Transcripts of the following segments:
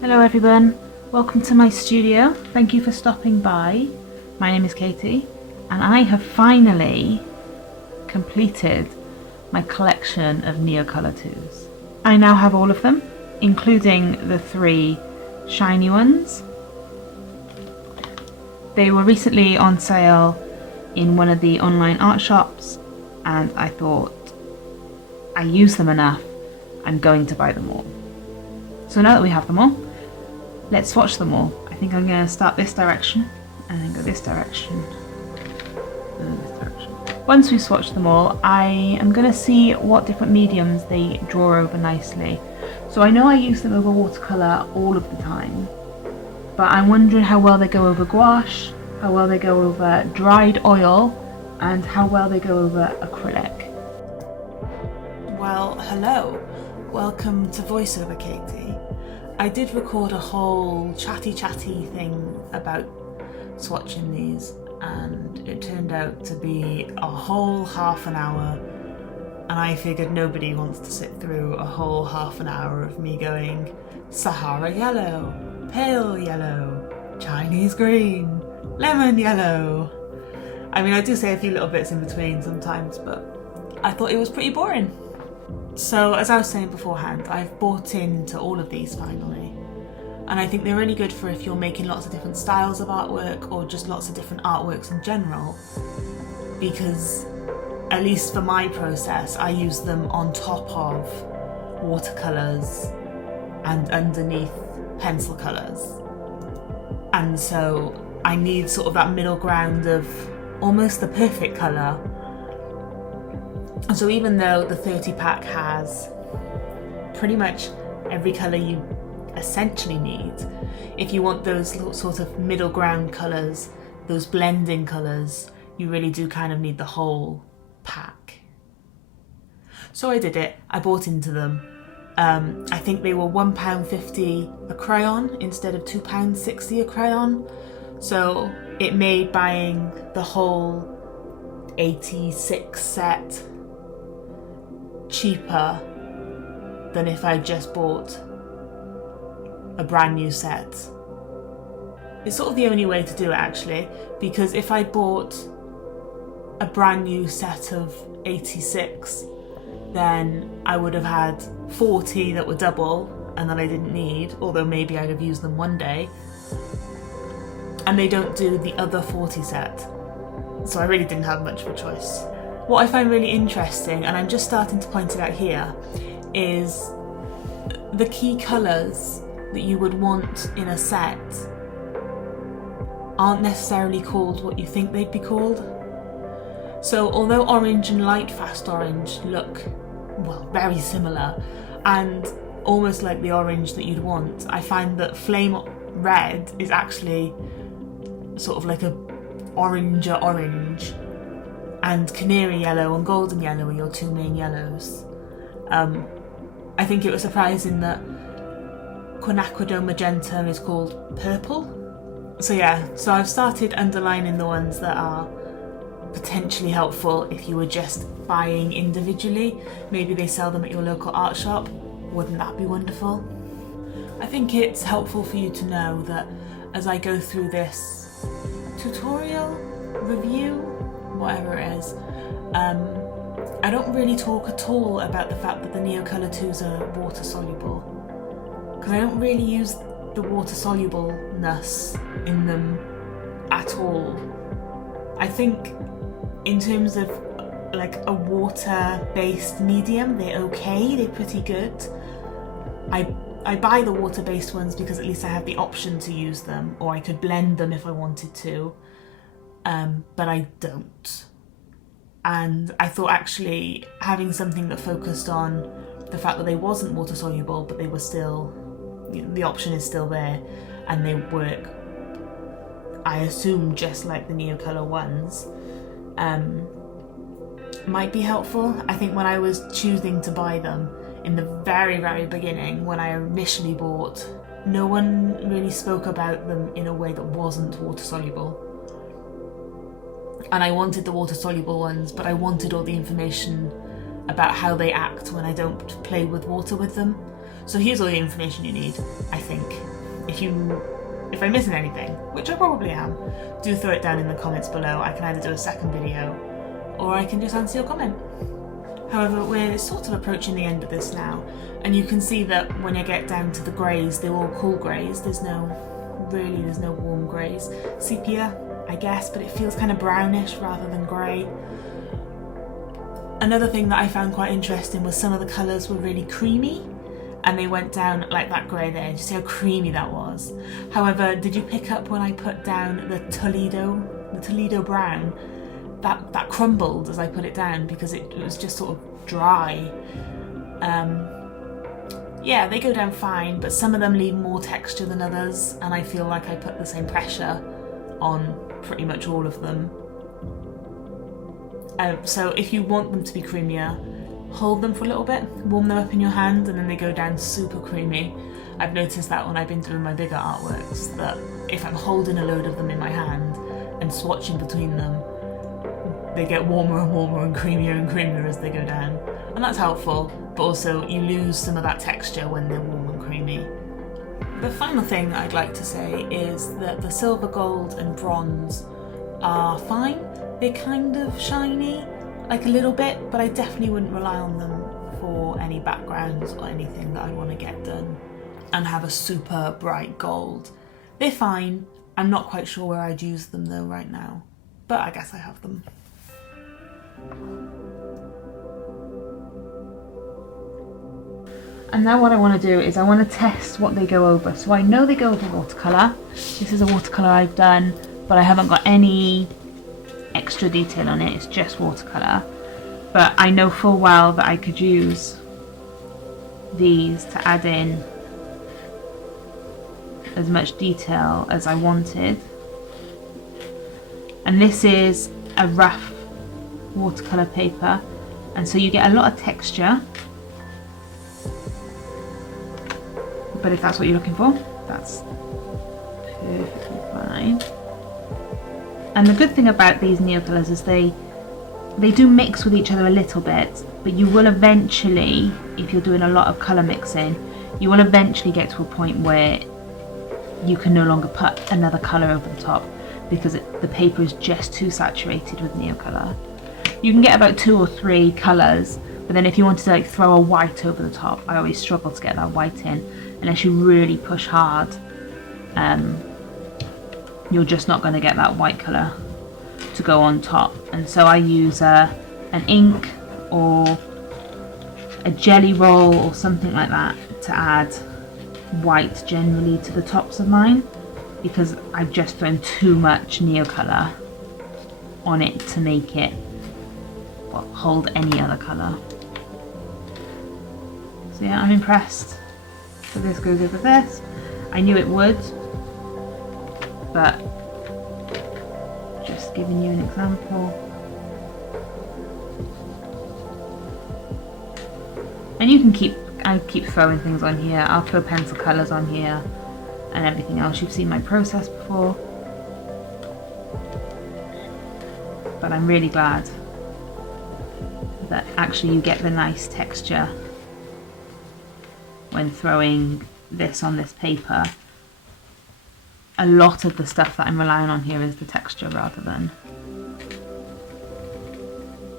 Hello everyone, welcome to my studio. Thank you for stopping by. My name is Katie and I have finally completed my collection of Neocolor IIs. I now have all of them, including the 3 shiny ones. They were recently on sale in one of the online art shops and I thought, I use them enough, I'm going to buy them all. So now that we have them all, let's swatch them all. I think I'm going to start this direction and then go this direction and then this direction. Once we've swatched them all, I am going to see what different mediums they draw over nicely. So I know I use them over watercolour all of the time, but I'm wondering how well they go over gouache, how well they go over dried oil, and how well they go over acrylic. Well, hello. Welcome to VoiceOver Katie. I did record a whole chatty thing about swatching these and it turned out to be a whole half an hour, and I figured nobody wants to sit through a whole half an hour of me going Sahara yellow, pale yellow, Chinese green, lemon yellow. I mean, I do say a few little bits in between sometimes, but I thought it was pretty boring. So as I was saying beforehand, I've bought into all of these finally, and I think they're really good for if you're making lots of different styles of artwork or just lots of different artworks in general, because at least for my process I use them on top of watercolours and underneath pencil colours, and so I need sort of that middle ground of almost the perfect colour. So even though the 30 pack has pretty much every colour you essentially need, if you want those sort of middle ground colours, those blending colours, you really do kind of need the whole pack. So I did it, I bought into them. I think they were £1.50 a crayon instead of £2.60 a crayon. So it made buying the whole 86 set cheaper than if I just bought a brand new set. It's sort of the only way to do it actually, because if I bought a brand new set of 86, then I would have had 40 that were double and that I didn't need, although maybe I'd have used them one day, and they don't do the other 40 set, so I really didn't have much of a choice. What I find really interesting, and I'm just starting to point it out here, is the key colours that you would want in a set aren't necessarily called what you think they'd be called. So although orange and light fast orange look, well, very similar and almost like the orange that you'd want, I find that flame red is actually sort of like a oranger orange, and canary yellow and golden yellow are your 2 main yellows. I think it was surprising that quinacridone magenta is called purple. So yeah, so I've started underlining the ones that are potentially helpful if you were just buying individually. Maybe they sell them at your local art shop. Wouldn't that be wonderful? I think it's helpful for you to know that as I go through this tutorial, review, whatever it is, I don't really talk at all about the fact that the Neocolor IIs are water soluble, because I don't really use the water solubleness in them at all. I think in terms of like a water based medium, they're okay, they're pretty good. I buy the water based ones because at least I have the option to use them, or I could blend them if I wanted to. But I don't. And I thought actually having something that focused on the fact that they wasn't water soluble, but they were still, the option is still there, and they work, I assume, just like the Neocolor ones, might be helpful. I think when I was choosing to buy them in the very beginning, when I initially bought, no one really spoke about them in a way that wasn't water soluble. And I wanted the water soluble ones, but I wanted all the information about how they act when I don't play with water with them. So here's all the information you need, I think. If I'm missing anything, which I probably am, do throw it down in the comments below. I can either do a second video or I can just answer your comment. However, we're sort of approaching the end of this now, and you can see that when you get down to the greys, they're all cool greys. There's no warm greys. Sepia, I guess, but it feels kind of brownish rather than grey. Another thing that I found quite interesting was some of the colours were really creamy, and they went down like that grey there. Did you see how creamy that was? However, did you pick up when I put down the Toledo brown? That crumbled as I put it down because it was just sort of dry. Yeah, they go down fine, but some of them leave more texture than others, and I feel like I put the same pressure on pretty much all of them. So if you want them to be creamier, hold them for a little bit, warm them up in your hand, and then they go down super creamy. I've noticed that when I've been doing my bigger artworks, that if I'm holding a load of them in my hand and swatching between them, they get warmer and warmer and creamier as they go down. And that's helpful, but also you lose some of that texture when they're warm and creamy. The final thing I'd like to say is that the silver, gold and bronze are fine. They're kind of shiny, like a little bit, but I definitely wouldn't rely on them for any backgrounds or anything that I want to get done and have a super bright gold. They're fine. I'm not quite sure where I'd use them though right now, but I guess I have them. And now what I want to do is I want to test what they go over. So I know they go over watercolour. This is a watercolour I've done, but I haven't got any extra detail on it. It's just watercolour. But I know full well that I could use these to add in as much detail as I wanted. And this is a rough watercolour paper, and so you get a lot of texture, but if that's what you're looking for, that's perfectly fine. And the good thing about these Neocolors is they do mix with each other a little bit, but you will eventually, if you're doing a lot of colour mixing, you will eventually get to a point where you can no longer put another colour over the top because the paper is just too saturated with Neocolor. You can get about 2 or 3 colours, but then if you wanted to like throw a white over the top, I always struggle to get that white in unless you really push hard. You're just not going to get that white colour to go on top, and so I use an ink or a jelly roll or something like that to add white generally to the tops of mine, because I've just thrown too much Neocolor on it to make it hold any other colour. So yeah, I'm impressed. So this goes over this. I knew it would, but just giving you an example. And you can I keep throwing things on here. I'll throw pencil colours on here and everything else. You've seen my process before. But I'm really glad that actually you get the nice texture when throwing this on this paper. A lot of the stuff that I'm relying on here is the texture rather than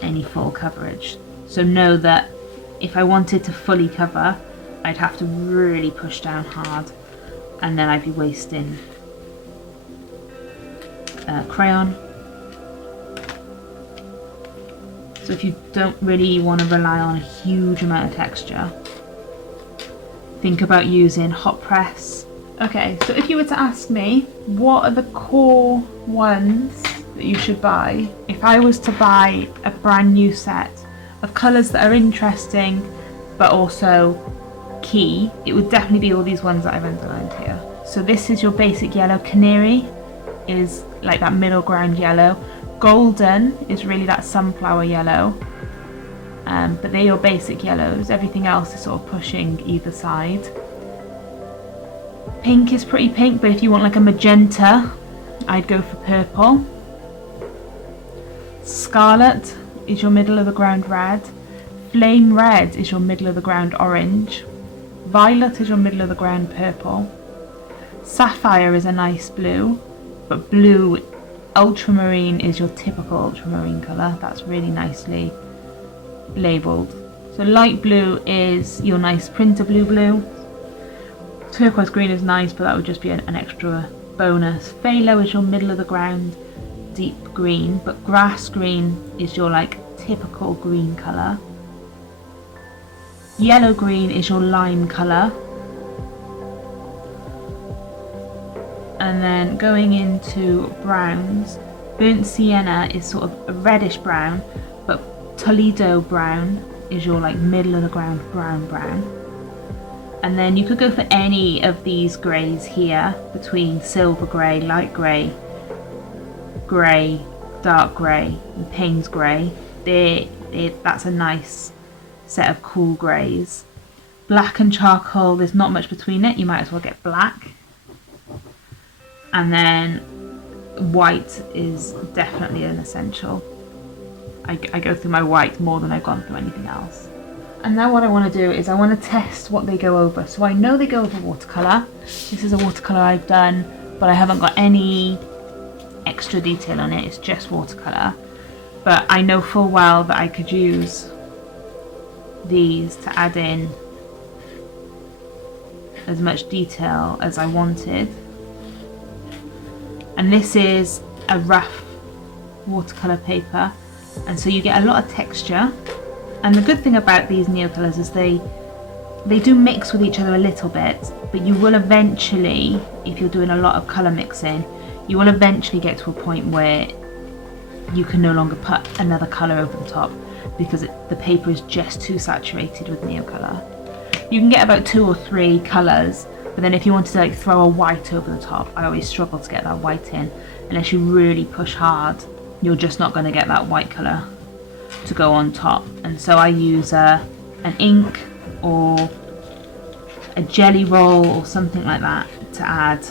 any full coverage. So know that if I wanted to fully cover, I'd have to really push down hard, and then I'd be wasting crayon. So if you don't really want to rely on a huge amount of texture, think about using hot press. Okay, so if you were to ask me, what are the core ones that you should buy? If I was to buy a brand new set of colours that are interesting but also key, it would definitely be all these ones that I've underlined here. So this is your basic yellow. Canary is like that middle ground yellow. Golden is really that sunflower yellow. But they're your basic yellows. Everything else is sort of pushing either side. Pink is pretty pink, but if you want like a magenta, I'd go for purple. Scarlet is your middle of the ground red. Flame red is your middle of the ground orange. Violet is your middle of the ground purple. Sapphire is a nice blue, but blue ultramarine is your typical ultramarine colour. That's really nicely labelled. So light blue is your nice printer blue. Turquoise green is nice, but that would just be an extra bonus. Phthalo is your middle of the ground deep green, but grass green is your like typical green colour. Yellow green is your lime colour. And then going into browns, burnt sienna is sort of a reddish brown, but Toledo brown is your like middle of the ground brown. And then you could go for any of these greys here between silver grey, light grey, grey, dark grey and Payne's grey. That's a nice set of cool greys. Black and charcoal, there's not much between it, you might as well get black. And then white is definitely an essential. I go through my white more than I've gone through anything else. And now what I want to do is I want to test what they go over. So I know they go over watercolour. This is a watercolour I've done, but I haven't got any extra detail on it, it's just watercolour. But I know full well that I could use these to add in as much detail as I wanted. And this is a rough watercolour paper, and so you get a lot of texture. And the good thing about these Neocolors is they do mix with each other a little bit, but you will eventually, if you're doing a lot of colour mixing, you will eventually get to a point where you can no longer put another colour over the top because the paper is just too saturated with Neocolor. You can get about 2 or 3 colours, but then if you wanted to like throw a white over the top, I always struggle to get that white in. Unless you really push hard, you're just not going to get that white colour to go on top. And so I use an ink or a jelly roll or something like that to add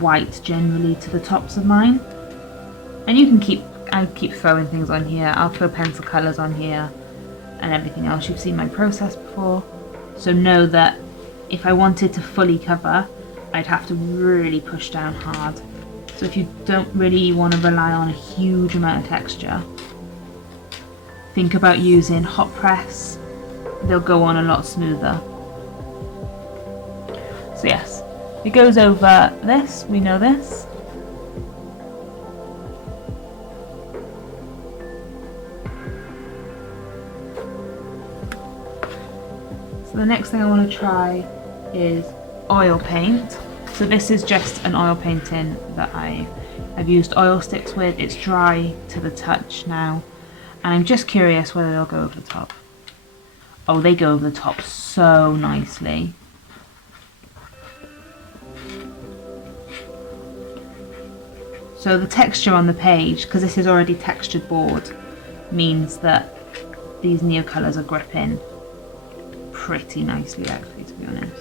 white generally to the tops of mine. And you can I keep throwing things on here. I'll throw pencil colours on here and everything else. You've seen my process before, so know that if I wanted to fully cover, I'd have to really push down hard. So if you don't really want to rely on a huge amount of texture, think about using hot press. They'll go on a lot smoother. So yes, it goes over this, we know this. So the next thing I want to try is oil paint. So this is just an oil painting that I've used oil sticks with. It's dry to the touch now, and I'm just curious whether they'll go over the top. Oh, they go over the top so nicely. So the texture on the page, because this is already textured board, means that these Neocolors are gripping pretty nicely actually, to be honest.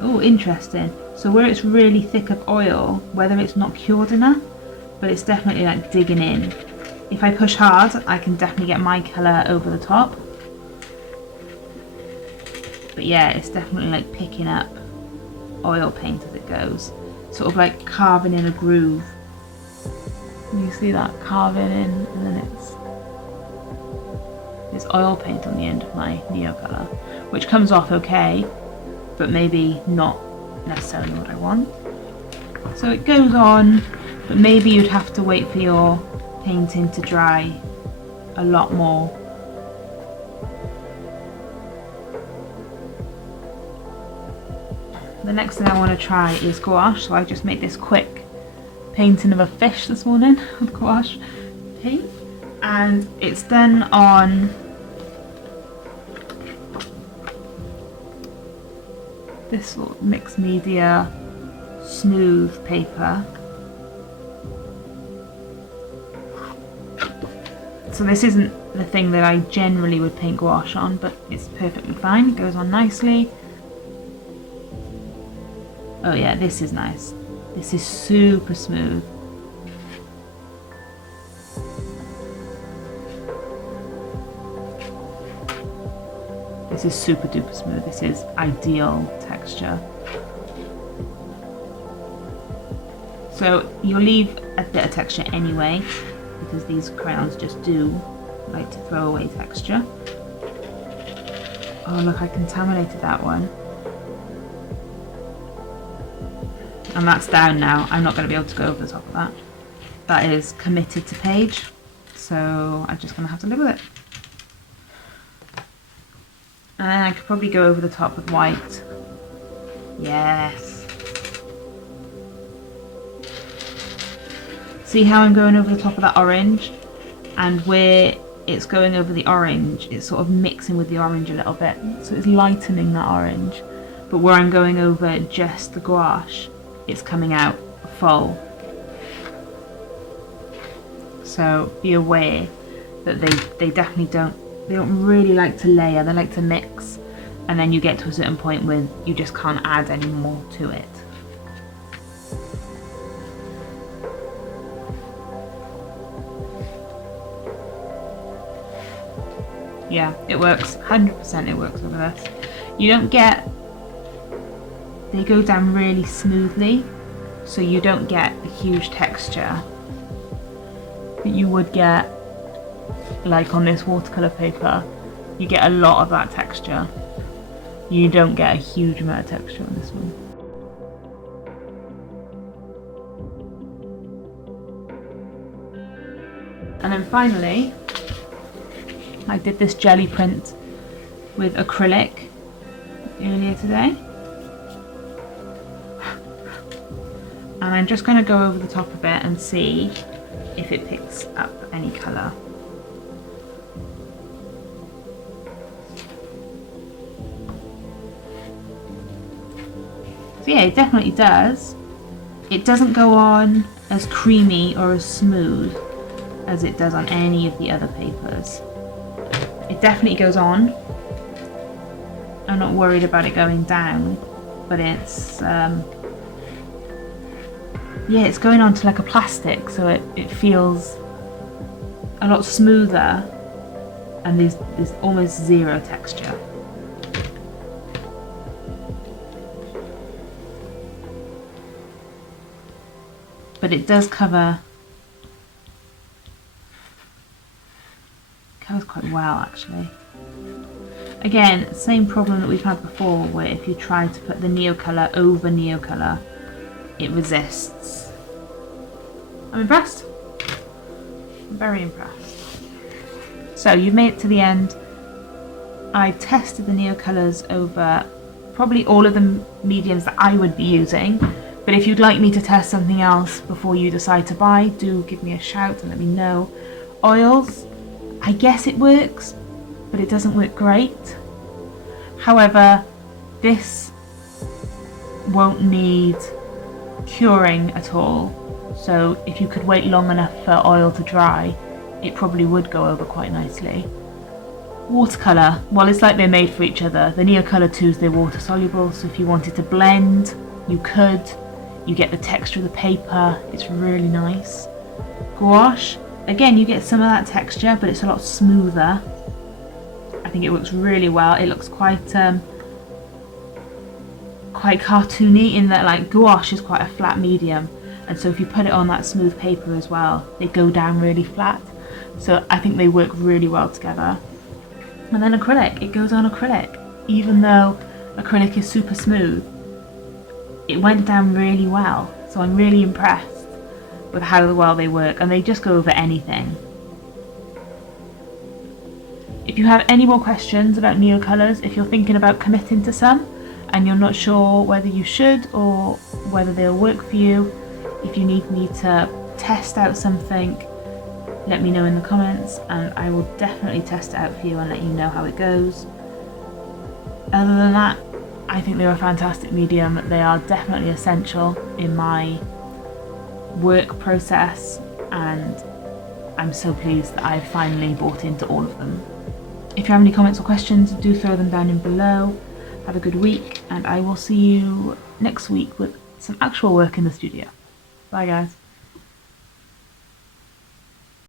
Oh, interesting. So where it's really thick of oil, whether it's not cured enough, but it's definitely like digging in. If I push hard, I can definitely get my colour over the top. But yeah, it's definitely like picking up oil paint as it goes. Sort of like carving in a groove. You see that carving in, and then it's oil paint on the end of my Neocolor, which comes off okay, but maybe not necessarily what I want. So it goes on, but maybe you'd have to wait for your painting to dry a lot more. The next thing I want to try is gouache, so I just made this quick painting of a fish this morning with gouache paint, and it's done on this sort of mixed media smooth paper. So this isn't the thing that I generally would paint gouache on, but it's perfectly fine, it goes on nicely. Oh yeah, this is nice. This is super smooth. This is super duper smooth. This is ideal texture. So you'll leave a bit of texture anyway, because these crayons just do like to throw away texture. Oh look, I contaminated that one. And that's down now. I'm not going to be able to go over the top of that. That is committed to page, so I'm just going to have to live with it. And then I could probably go over the top with white. Yes. See how I'm going over the top of that orange? And where it's going over the orange, it's sort of mixing with the orange a little bit. So it's lightening that orange. But where I'm going over just the gouache, it's coming out full. So be aware that they definitely don't really like to layer, they like to mix, and then you get to a certain point where you just can't add any more to it. Yeah, it works, 100% it works over this. You don't get, they go down really smoothly, so you don't get a huge texture that you would get like on this watercolour paper. You get a lot of that texture. You don't get a huge amount of texture on this one. And then finally, I did this jelly print with acrylic earlier today. And I'm just going to go over the top of it and see if it picks up any colour. So yeah, it definitely does. It doesn't go on as creamy or as smooth as it does on any of the other papers. It definitely goes on. I'm not worried about it going down, but it's yeah, it's going on to like a plastic, so it feels a lot smoother, and there's almost zero texture. But it does covers quite well actually. Again, same problem that we've had before, where if you try to put the Neocolor over Neocolor, it resists. I'm impressed. I'm very impressed. So you've made it to the end. I tested the Neocolors over probably all of the mediums that I would be using, but if you'd like me to test something else before you decide to buy, do give me a shout and let me know. Oils, I guess it works, but it doesn't work great. However, this won't need curing at all, so if you could wait long enough for oil to dry, it probably would go over quite nicely. Watercolour, well, it's like they're made for each other. The Neocolor IIs, they're water soluble, so if you wanted to blend, you could. You get the texture of the paper, it's really nice. Gouache, again, you get some of that texture, but it's a lot smoother. I think it works really well. It looks quite cartoony in that, like, gouache is quite a flat medium, and so if you put it on that smooth paper as well, they go down really flat. So I think they work really well together. And then acrylic, it goes on acrylic. Even though acrylic is super smooth, it went down really well. So I'm really impressed with how well they work, and they just go over anything. If you have any more questions about Neocolors, if you're thinking about committing to some and you're not sure whether you should or whether they'll work for you, if you need me to test out something, let me know in the comments and I will definitely test it out for you and let you know how it goes. Other than that, I think they're a fantastic medium. They are definitely essential in my work process, and I'm so pleased that I've finally bought into all of them. If you have any comments or questions, do throw them down in below. Have a good week, and I will see you next week with some actual work in the studio. Bye guys.